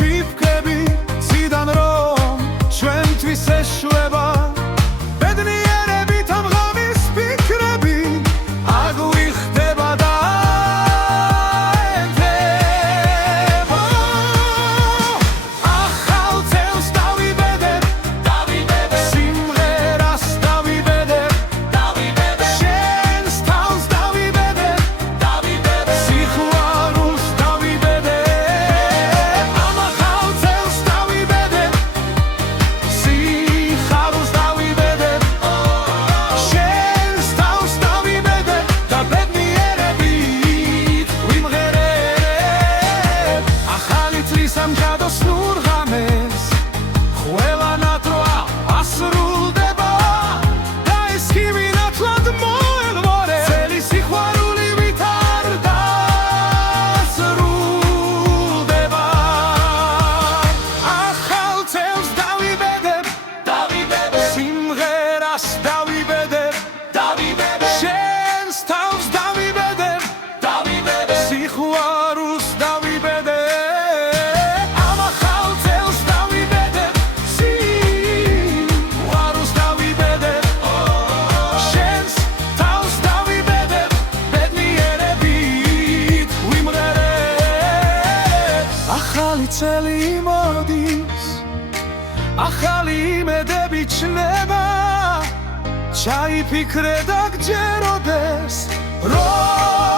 ფიფქები ციდან რომ ჩვენთვის ეშვება ბედნიერებით ამ ღამის ფიქრები აგვიხდება და ენტება ახალ წელს დავიბედებ სიმღერას დავიბედებ შენს თავს დავიბედებ სიყვარულს დავიბედებ ამ ახალ წელს დავიბედებ სიხარულს დავიბედებ შენს თავს დავიბედებ და ბედნიერებით ვიმღერებ ახალი წლის ამჯადო სნურ ღამეს ყველანაირად რვა ასრულდება და ეს ხივი ნათლად მოელვორე წელი სიყვარული ვით არ დასრულდება ახალ წელს დავიბედებ სიმღერას დავიბედებ შენს თავს დავიბედებ სიყვარულს დავიბედებ ამ ახალ წელს დავიბედებ სიყვარულს დავიბედებ შენს თავს დავიბედებ ბედნიერებით ვიმღერებ ახალი წელი მოდის ახალი იმედები ჩნდება ჩაიფიქრე და გჯეროდეს რომ